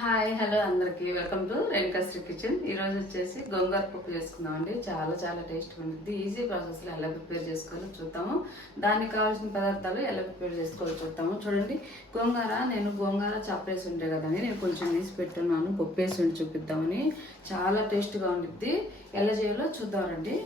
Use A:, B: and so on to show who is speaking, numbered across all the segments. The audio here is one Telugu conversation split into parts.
A: హాయ్ హలో అందరికీ. Welcome to Renukasri kitchen. ఈరోజు వచ్చేసి గోంగూర పప్పు చేసుకుందామండి. చాలా చాలా టేస్ట్గా ఉంటుంది. ఈజీ ప్రాసెస్లో ఎలా ప్రిపేర్ చేసుకోవాలో చూద్దాము. దానికి కావాల్సిన పదార్థాలు ఎలా ప్రిపేర్ చేసుకోవాలో చూద్దాము. చూడండి గోంగూర నేను గోంగూర చప్పేసి ఉంటే కదండి నేను కొంచెం తీసి పెట్టున్నాను. పప్పు వేసి ఉండి చూపిద్దామని. చాలా టేస్ట్గా ఉంటుంది ఎలా చేయాలో చూద్దామండి.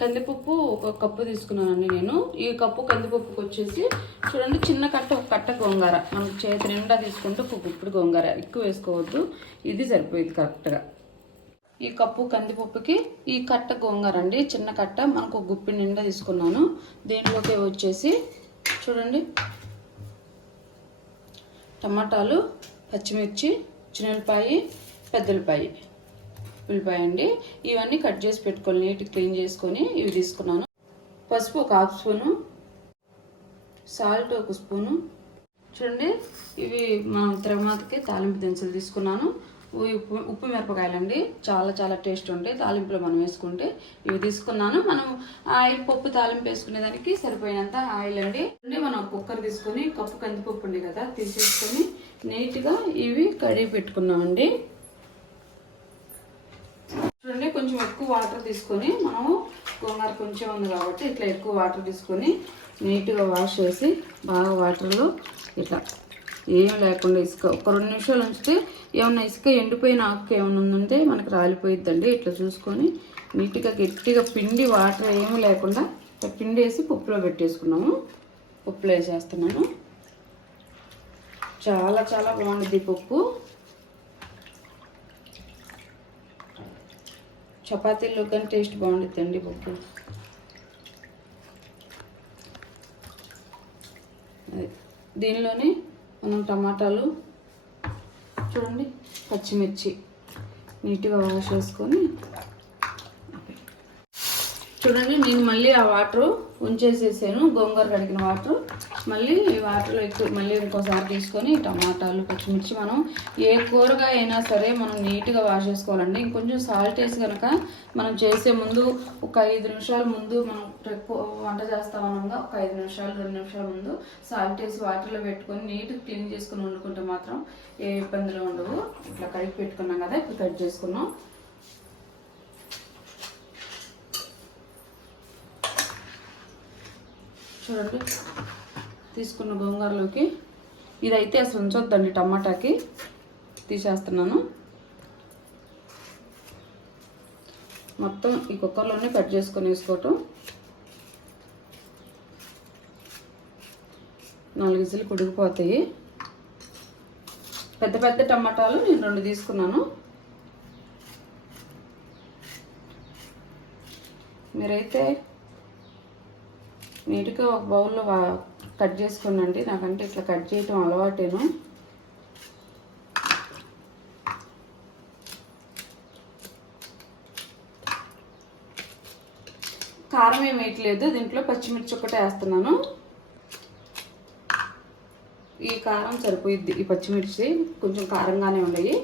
A: కందిపప్పు ఒక కప్పు తీసుకున్నానండి నేను. ఈ కప్పు కందిపప్పుకి వచ్చేసి చూడండి చిన్న కట్ట ఒక కట్ట గోంగార. మనకు చేతి నిండా తీసుకుంటే ఒక గుప్పుడు గోంగార. ఎక్కువ వేసుకోవద్దు. ఇది సరిపోయేది కరెక్ట్గా ఈ కప్పు కందిపప్పుకి ఈ కట్ట గోంగార అండి చిన్న కట్ట. మనకు ఒక గుప్పి నిండా తీసుకున్నాను. దీంట్లోకి వచ్చేసి చూడండి టమాటాలు పచ్చిమిర్చి చిన్నపాయి పెద్దలపాయి. ఉల్లిపాయ అండి ఇవన్నీ కట్ చేసి పెట్టుకొని నీట్గా క్లీన్ చేసుకొని ఇవి తీసుకున్నాను. పసుపు ఒక హాఫ్ స్పూను సాల్ట్ ఒక స్పూను. చూడండి ఇవి మనం తిరుమతకి తాలింపు దినుసులు తీసుకున్నాను. ఉప్పు ఉప్పు మిరపకాయలండి. చాలా చాలా టేస్ట్ ఉంటాయి. తాలింపులో మనం వేసుకుంటే ఇవి తీసుకున్నాను. మనం ఆయిల్ పప్పు తాలింపు వేసుకునే దానికి సరిపోయినంత ఆయిల్ అండి. అండి మనం కుక్కర్ తీసుకొని కప్పు కందిపప్పు ఉంది కదా తీసేసుకొని నీట్గా ఇవి కడిగి పెట్టుకున్నామండి. చూడండి కొంచెం ఎక్కువ వాటర్ తీసుకొని మనము గోంగూర కొంచెం ఉంది కాబట్టి ఇట్లా ఎక్కువ వాటర్ తీసుకొని నీట్గా వాష్ చేసి బాగా వాటర్లో ఇట్లా ఏం లేకుండా ఇసుక ఒక రెండు నిమిషాలు ఉంచితే ఏమన్నా ఇసుక ఎండిపోయిన ఆకు ఏమైనా ఉందంటే మనకు రాలిపోయిద్దండి. ఇట్లా చూసుకొని నీట్గా గట్టిగా పిండి వాటర్ ఏమీ లేకుండా పిండి వేసి పప్పులో పెట్టేసుకున్నాము. పప్పులో వేసేస్తున్నాను. చాలా చాలా బాగుంటుంది పప్పు. చపాతీల్లో కానీ టేస్ట్ బాగుంటుందండి పప్పు దీనిలోనే మనం టమాటాలు చూడండి పచ్చిమిర్చి నీట్గా వాష్ చేసుకొని చూడండి నేను మళ్ళీ ఆ వాటర్ ఉంచేసేసాను గోంగూర కడిగిన వాటర్ మళ్ళీ వాటర్లో ఎక్కువ మళ్ళీ ఇంకోసారి తీసుకొని టమాటాలు పచ్చిమిర్చి మనం ఏ కూరగా అయినా సరే మనం నీట్గా వాష్ చేసుకోవాలండి. ఇంకొంచెం సాల్ట్ వేసి కనుక మనం చేసే ముందు ఒక ఐదు నిమిషాల ముందు మనం ఎక్కువ వంట చేస్తామనగా ఒక ఐదు నిమిషాలు రెండు నిమిషాల ముందు సాల్ట్ వేసి వాటర్లో పెట్టుకొని నీట్గా క్లీన్ చేసుకొని వండుకుంటే మాత్రం ఏ ఇబ్బందులు ఉండవు. ఇట్లా కడిగి పెట్టుకున్నాం కదా ఇప్పుడు కట్ చేసుకున్నాం. చూడండి. తీసుకున్న గోంగూరలోకి ఇదైతే అసలు ఉంచొద్దండి టమాటాకి. తీసేస్తున్నాను. మొత్తం ఈ కుక్కర్లోనే కట్ చేసుకొని వేసుకోవటం. నాలుగు ఇజులు కుడిగిపోతాయి. పెద్ద పెద్ద టమాటాలు నేను రెండు తీసుకున్నాను. మీరైతే నీట్గా ఒక బౌల్లో వా- కట్ చేసుకోనండి. నాకంటే ఇట్లా కట్ చేయటం అలవాటేను. కారం ఏమి వేయట్లేదు. దీంట్లో పచ్చిమిర్చి ఒకటే వేస్తున్నాను. ఈ కారం సరిపోయిద్ది ఈ పచ్చిమిర్చి. కొంచెం కారంగానే ఉన్నాయి.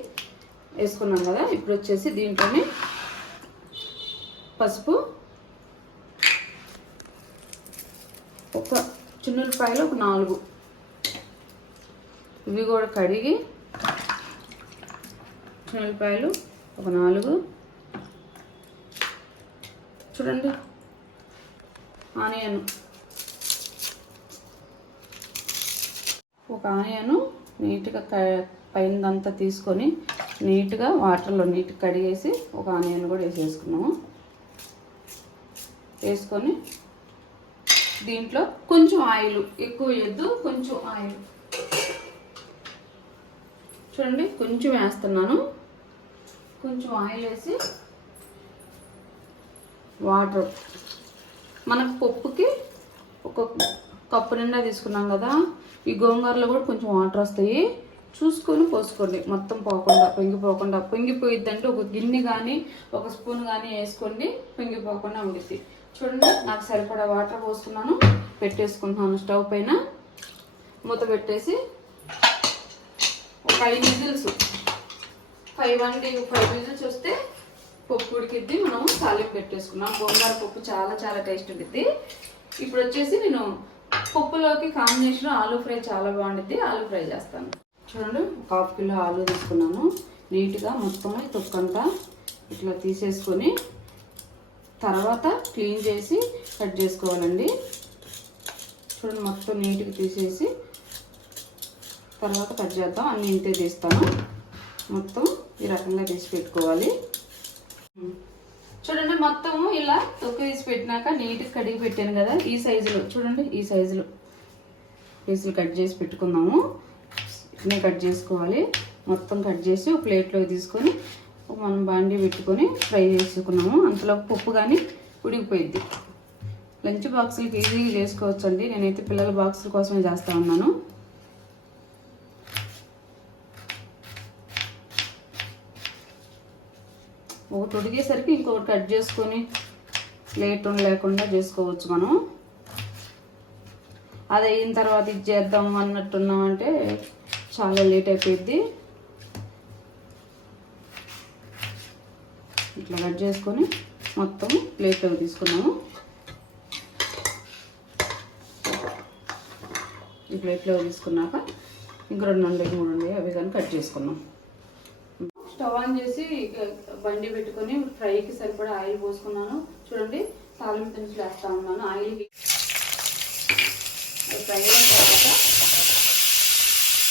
A: వేసుకున్నాం కదా ఇప్పుడు వచ్చేసి దీంట్లోనే పసుపు. ఒక చిన్నులపాయలు ఒక నాలుగు. ఇవి కూడా కడిగి చిన్నపాయలు ఒక నాలుగు. చూడండి ఆనియన్. ఒక ఆనియన్ నీట్గా క పైనదంతా తీసుకొని నీట్గా వాటర్లో నీట్గా కడిగేసి ఒక ఆనియన్ కూడా వేసేసుకున్నాము. వేసుకొని దీంట్లో కొంచెం ఆయిల్ ఎక్కువ వేయద్దు కొంచెం ఆయిల్. చూడండి కొంచెం వేస్తున్నాను. కొంచెం ఆయిల్ వేసి వాటర్. మనకు పప్పుకి ఒక కప్పు నిండా తీసుకున్నాం కదా ఈ గోంగూరలో కూడా కొంచెం వాటర్ వస్తాయి. చూసుకొని పోసుకోండి మొత్తం పోకుండా పొంగిపోకుండా. పొంగిపోయిద్దంటే ఒక గిన్నె కానీ ఒక స్పూన్ కానీ వేసుకోండి పొంగిపోకుండా ఉండిద్ది. చూడండి నాకు సరిపడా వాటర్ పోసుకున్నాను పెట్టేసుకుంటున్నాను స్టవ్ పైన. మూత పెట్టేసి ఒక ఐదు విజిల్స్ ఫైవ్ అండి ఫైవ్ విజిల్స్ వస్తే పప్పు ఉడికిద్ది. మనం తాలింపు పెట్టేసుకున్నాం. గోంగూర పప్పు చాలా చాలా టేస్ట్ ఉంటుంది ఇప్పుడు వచ్చేసి నేను పప్పులోకి కాంబినేషన్ ఆలూ ఫ్రై చాలా బాగుంటుంది ఆలూ ఫ్రై చేస్తాను. చూడండి ఒక హాఫ్ కిలో ఆలు తీసుకున్నాను. నీట్గా మొత్తం తొక్కంతా ఇట్లా తీసేసుకొని తర్వాత క్లీన్ చేసి కట్ చేసుకోవాలండి. చూడండి మొత్తం నీట్గా తీసేసి తర్వాత కట్ చేద్దాం. అన్ని ఇంతే తీస్తాను. మొత్తం ఈ రకంగా తీసి పెట్టుకోవాలి. చూడండి మొత్తం ఇలా తొక్క తీసి పెట్టినాక నీట్గా కడిగి పెట్టాను కదా ఈ సైజులో. చూడండి ఈ సైజులో పీసులు కట్ చేసి పెట్టుకుందాము. ఇట్నే కట్ చేసుకోవాలి. మొత్తం కట్ చేసి ఒక ప్లేట్లోకి తీసుకొని మనం బాండీ పెట్టుకొని ఫ్రై చేసుకున్నాము. అంతలో పప్పు కానీ ఉడికిపోయింది లంచ్ బాక్సులకి ఈజీగా చేసుకోవచ్చు అండి నేనైతే పిల్లల బాక్సుల కోసమే చేస్తూ ఉన్నాను. ఒకటి ఉడికేసరికి ఇంకొకటి కట్ చేసుకొని ప్లేట్ లేకుండా చేసుకోవచ్చు మనం. అది అయిన తర్వాత ఇది చేద్దాం అన్నట్టున్నామంటే చాలా లేట్ అయిపోయింది ఇట్లా కట్ చేసుకొని మొత్తం ప్లేట్లోకి తీసుకున్నాము. ఈ ప్లేట్లో తీసుకున్నాక ఇంక రెండు ఉండే మూడు ఉండే అవి కానీ కట్ చేసుకున్నాం. స్టవ్ ఆన్ చేసి బండి పెట్టుకొని ఫ్రైకి సరిపడా ఆయిల్ పోసుకున్నాను. చూడండి తాలింపు దినుసులు వేస్తా ఉన్నాను. ఆయిల్ ఫ్రై అయిన తర్వాత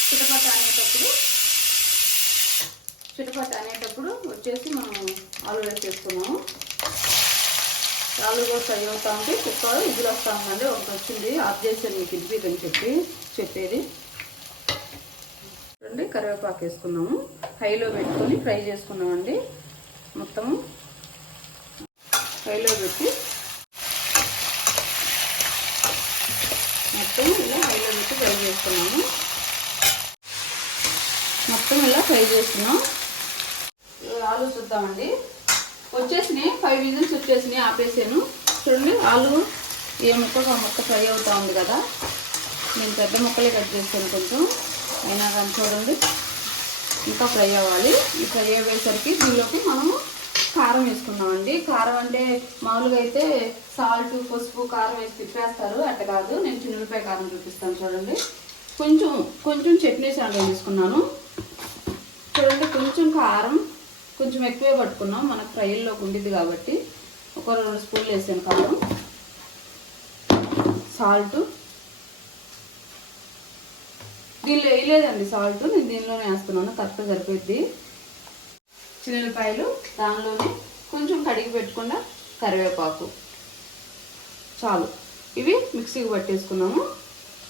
A: చిటపట్ట అనేటప్పుడు చిటపట అనేటప్పుడు వచ్చేసి మనం ఆలు వేసేసుకున్నాము ఆలు కూడా ఫ్రై అవుతా ఉంటే కుక్కర్ ఇదిలో వస్తూ ఉందండి. ఒకటి వచ్చింది. ఆఫ్ చేసాను మీకు ఇది అని చెప్పి చెప్పేది. రండి కరివేపాకు వేసుకున్నాము. హైలో పెట్టుకొని ఫ్రై చేసుకున్నామండి. మొత్తము హైలో పెట్టి మొత్తం ఇలా హైలో పెట్టి ఫ్రై చేసుకున్నాము. మొత్తం ఇలా ఫ్రై చేస్తున్నాం ఆలు చూద్దామండి. వచ్చేసినాయి ఫైవ్ విజిల్స్ వచ్చేసినాయి ఆపేసాను. చూడండి ఆలు ఏ ముక్కగా ముక్క ఫ్రై అవుతా ఉంది కదా. నేను పెద్ద ముక్కలే కట్ చేస్తాను కొంచెం. అయినా కానీ చూడండి ఇంకా ఫ్రై అవ్వాలి. ఈ ఫ్రై అయ్యేసరికి దీనిలోకి మనము కారం వేసుకున్నామండి కారం అంటే మామూలుగా అయితే సాల్ట్ పసుపు కారం వేసి తిప్పేస్తారు. అట్ట కాదు. నేను చిన్నపాయ కారం చూపిస్తాను చూడండి. కొంచెం కొంచెం చట్నీ సాండ్లో వేసుకున్నాను. చూడండి కొంచెం కారం కొంచెం ఎక్కువే పట్టుకున్నాం. మనకు ఫ్రైల్లోకి ఉండిద్ది కాబట్టి ఒక రెండు స్పూన్లు వేసాను కారం సాల్ట్. దీనిలో వేయలేదండి సాల్ట్. నేను దీనిలోనే వేస్తున్నాను కరెక్ట్గా సరిపోద్ది చిన్నపాయలు దానిలోనే కొంచెం కడిగి పెట్టకుండా కరివేపాకు. చాలు. ఇవి మిక్సీకి పట్టేసుకున్నాము.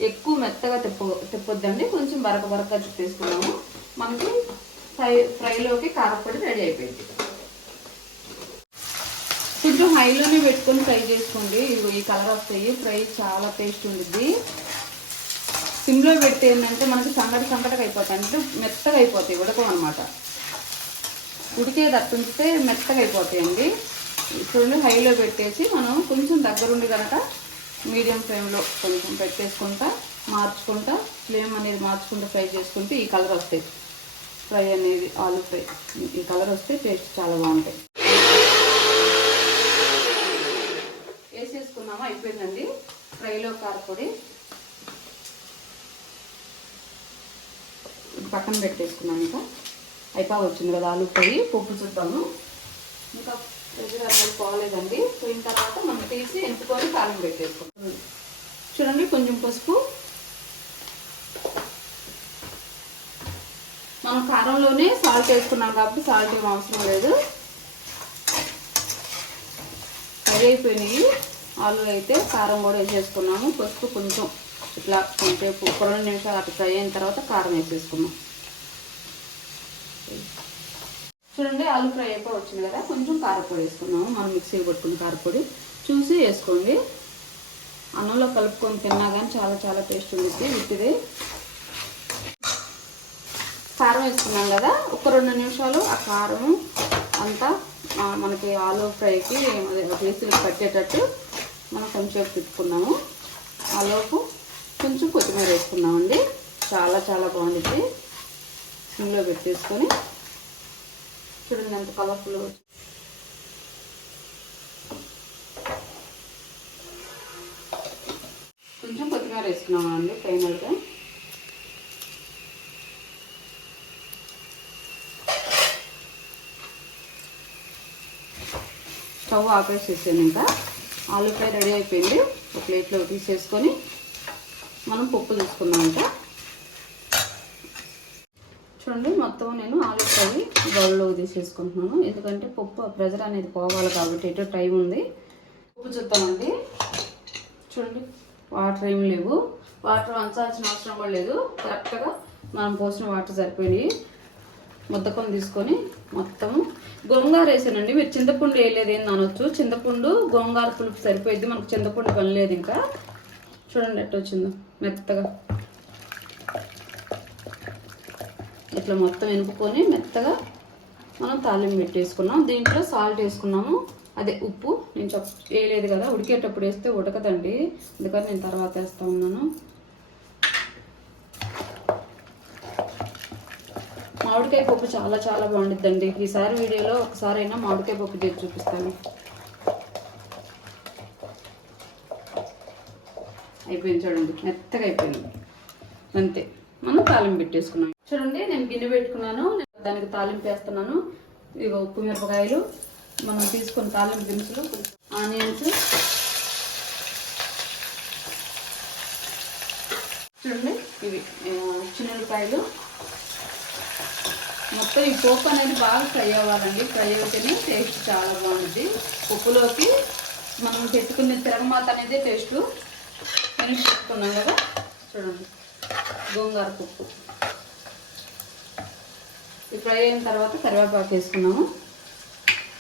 A: ఎక్కువ మెత్తగా తిప్ప తిప్పొద్దండి కొంచెం బరక బరక తిప్పేసుకున్నాము. మనకి ఫ్రై ఫ్రైలోకి కారపొడి రెడీ అయిపోయింది. కొంచెం హైలోనే పెట్టుకొని ఫ్రై చేసుకోండి. ఇవి ఈ కలర్ వస్తాయి. ఫ్రై చాలా టేస్ట్ ఉండిద్ది. సిమ్లో పెట్టి ఏంటంటే మనకి సంగటి సంగటగా అయిపోతాయి. అంటే మెత్తగా అయిపోతాయి. ఉడకం అనమాట ఉడికే తప్పించితే మెత్తగా అయిపోతాయండి. చూడండి హైలో పెట్టేసి మనం కొంచెం దగ్గరుండి కనుక మీడియం ఫ్లేమ్లో కొంచెం పెట్టేసుకుంటా మార్చుకుంటా ఫ్లేమ్ అనేది మార్చుకుంటూ ఫ్రై చేసుకుంటే ఈ కలర్ వస్తాయి. ఫ్రై అనేది ఆలు ఫ్రై. ఈ కలర్ వస్తే టేస్ట్ చాలా బాగుంటాయి. వేసేసుకున్నామా? అయిపోయిందండి. ఫ్రైలో కారపొడి పక్కన పెట్టేసుకున్నాను ఇంకా. అయిపో వచ్చింది కదా ఆలు ఫ్రై. పప్పు చూద్దాము. ఇంకా అనేది పోలేదండి. పోయిన తర్వాత మనం తీసి ఎంపుకొని కారం పెట్టేసుకుంటాం చూడండి కొంచెం పసుపు. కారంలోనే సాల్ట్ వేసుకున్నాం కాబట్టి సాల్ట్ ఏం అవసరం లేదు. ఫ్రై అయిపోయినాయి. ఆలు అయితే కారం కూడా వేసేసుకున్నాము. పసుపు కొంచెం ఇట్లా కొంచెం ఒక రెండు నిమిషాలు అటు ఫ్రై అయిన తర్వాత కారం వేసేసుకున్నాం. చూడండి ఆలు ఫ్రై అయిపోయి వచ్చింది కదా. కొంచెం కారపొడి వేసుకున్నాము. మనం మిక్సీ కొట్టుకున్న కారపొడి. చూసి వేసుకోండి. అన్నంలో కలుపుకొని తిన్నా కానీ చాలా చాలా టేస్ట్ ఉంటుంది వీటిది కారం వేసుకున్నాం కదా. ఒక రెండు నిమిషాలు ఆ కారం అంతా మనకి ఆలు ఫ్రైకి పీసులు పట్టేటట్టు మనం కొంచెం తిప్పుకున్నాము ఆలోపు కొంచెం కొత్తిమీర వేసుకున్నామండి. చాలా చాలా బాగుంటుంది సిమ్లో పెట్టేసుకొని చూడండి ఎంత కలర్ఫుల్ కొంచెం కొత్తిమీర వేసుకున్నామండి ఫైనల్గా స్టవ్ ఆపేసేసాను ఇంకా. ఆలు ఫ్రై రెడీ అయిపోయింది. ఒక ప్లేట్లో తీసేసుకొని మనం పప్పు తీసుకుందాం ఇంకా. చూడండి మొత్తం నేను ఆలు ఫ్రై తీసేసుకుంటున్నాను. ఎందుకంటే పప్పు ప్రెజర్ అనేది పోవాలి కాబట్టి ఎటో టైం ఉంది. ఉప్పు చూద్దామండి. చూడండి వాటర్ ఏం లేవు. వాటర్ వంచాల్సిన అవసరం కూడా లేదు. కరెక్ట్గా మనం పోసిన వాటర్ సరిపోయినాయి. ముద్దకం తీసుకొని మొత్తం గోంగార వేసానండి. మీరు చింతపండు వేయలేదు ఏంది అనొచ్చు. చింతపండు గోంగార పులుపు సరిపోయింది మనకు చింతపండు పని లేదు ఇంకా. చూడండి ఎట్ట వచ్చిందో. మెత్తగా. ఇట్లా మొత్తం ఎనుపుకొని మెత్తగా మనం తాలింపు పెట్టేసుకున్నాం. దీంట్లో సాల్ట్ వేసుకున్నాము. అదే ఉప్పు. నేను చెప్ వేయలేదు కదా. ఉడికేటప్పుడు వేస్తే ఉడకదండి. అందుకని నేను తర్వాత వేస్తా ఉన్నాను. మామిడికాయ పప్పు చాలా చాలా బాగుంటుందండి ఈసారి వీడియోలో ఒకసారి అయినా మామిడికాయ పప్పు చేసి చూపిస్తాను. అయిపోయింది చూడండి. మెత్తగా అయిపోయింది. అంతే. మనం తాలింపు పెట్టేసుకున్నాం. చూడండి నేను గిన్నె పెట్టుకున్నాను. నేను దానికి తాలింపు వేస్తున్నాను. ఇక ఉప్పు మిరపకాయలు మనం తీసుకున్న తాలింపు దినుసులు ఆనియన్స్. చూడండి ఇవి చిన్నపాయలు మొత్తం ఈ పోపు అనేది బాగా ఫ్రై అవ్వాలండి. ఫ్రై అయితేనే టేస్ట్ చాలా బాగుంటుంది. ఉప్పులోకి మనం పెట్టుకున్న తిరగమాత అనేది టేస్ట్ నేను పెట్టుకున్నాం కదా? చూడండి. గోంగూర పప్పు. ఈ ఫ్రై అయిన తర్వాత కరివేపాకు వేసుకున్నాము.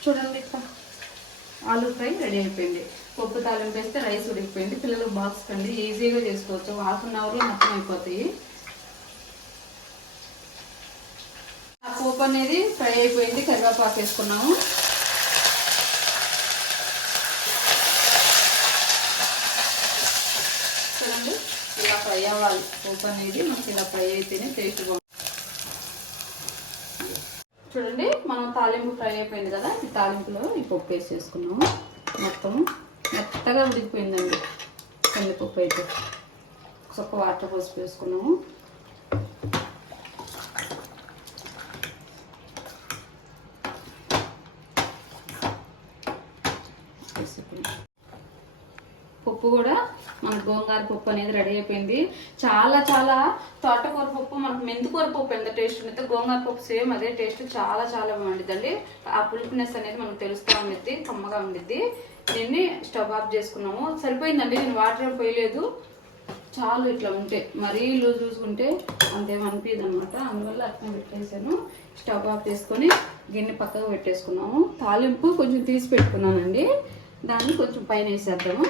A: చూడండి ఇక్కడ. ఆలు ఫ్రై రెడీ అయిపోయింది. పప్పు తాలింపు వేస్తే రైస్ ఉడికిపోయింది. పిల్లలకు బాక్స్ కండి. ఈజీగా చేసుకోవచ్చు. హాఫ్ అన్ అవర్లో మొత్తం అయిపోతాయి ఆ పోపు అనేది ఫ్రై అయిపోయింది కరివేపాకు వేసుకున్నాము. చూడండి ఇలా ఫ్రై అవ్వాలి. పోపు అనేది మనకి ఇలా ఫ్రై అయితేనే టేస్ట్ బాగుంటుంది. చూడండి మనం తాలింపు ఫ్రై అయిపోయింది కదా ఈ తాలింపులో ఈ పప్పు వేసేసుకున్నాము మొత్తం మెత్తగా ఉడికిపోయిందండి. కందిపప్పు అయితే. ఒక వాటర్ పోసి వేసుకున్నాము వేసుకున్నాం. పప్పు కూడా మన గోంగూర పప్పు అనేది రెడీ అయిపోయింది. చాలా చాలా తోటకూర పప్పు మనకు మెంతికూర పప్పు ఎంత టేస్ట్ ఉంటుంది గోంగూర పప్పు సేమ్ అదే టేస్ట్ చాలా చాలా బాగుంటుందండి ఆ పులుపునెస్ అనేది మనకు తెలుస్తూ ఉండిద్ది కమ్మగా ఉండిద్ది. దీన్ని స్టవ్ ఆఫ్ చేసుకున్నాము. సరిపోయిందండి నేను వాటర్ ఏం పోయలేదు. చాలు ఇట్లా ఉంటే మరీ లూజ్ చూసుకుంటే అంతేం అనిపించదు అనమాట అందువల్ల అట్లా పెట్టేసాను. స్టవ్ ఆఫ్ చేసుకొని గిన్నె పక్కకు పెట్టేసుకున్నాము. తాలింపు కొంచెం తీసి పెట్టుకున్నానండి. దాన్ని కొంచెం పైన వేసేద్దాము.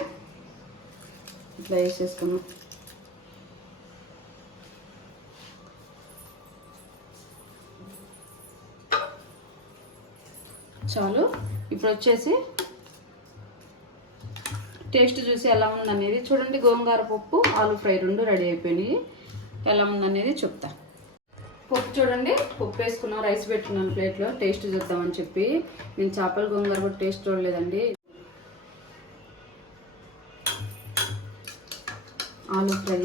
A: ఇట్లా వేసేసుకున్నాం. చాలు. ఇప్పుడు వచ్చేసి టేస్ట్ చూసి ఎలా ఉందనేది చూడండి. గోంగూర పప్పు ఆలు ఫ్రై రెండు రెడీ అయిపోయినాయి. ఎలా ఉందనేది చెప్తా. పప్పు చూడండి. పప్పు వేసుకున్నాం రైస్ పెట్టుకున్నాను ప్లేట్లో. టేస్ట్ చూద్దామని చెప్పి. నేను చేపల గోంగూర కూడా టేస్ట్ చూడలేదండి. ఆలు ఫ్రై.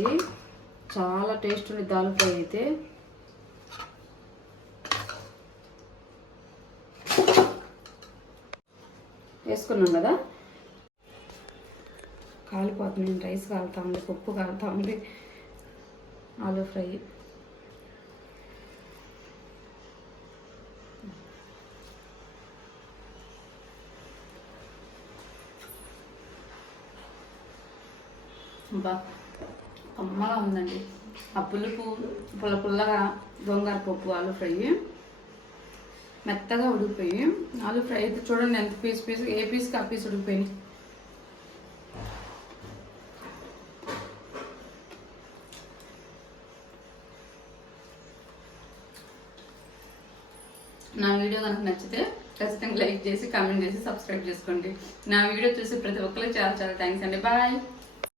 A: చాలా టేస్ట్ ఉంది దాల్ ఫ్రై అయితే. వేసుకున్నాం కదా? కాలిపోతుంది రైస్ కాలుతా ఉంది పప్పు కాలుతా ఉంది ఆలు ఫ్రై. బా. కమ్మగా ఉందండి. ఆ పులుపు పుల్ల పుల్లగా గోంగూర పప్పు ఆలు ఫ్రై. మెత్తగా ఉడికిపోయి ఆలు ఫ్రై అయితే చూడండి ఎంత పీస్ పీస్ ఏ పీస్కి ఆ పీస్ ఉడికిపోయింది నా వీడియో కనుక నచ్చితే ఖచ్చితంగా లైక్ చేసి కామెంట్ చేసి సబ్స్క్రైబ్ చేసుకోండి. నా వీడియో చూసి ప్రతి ఒక్కరికి చాలా చాలా థ్యాంక్స్ అండి. బాయ్.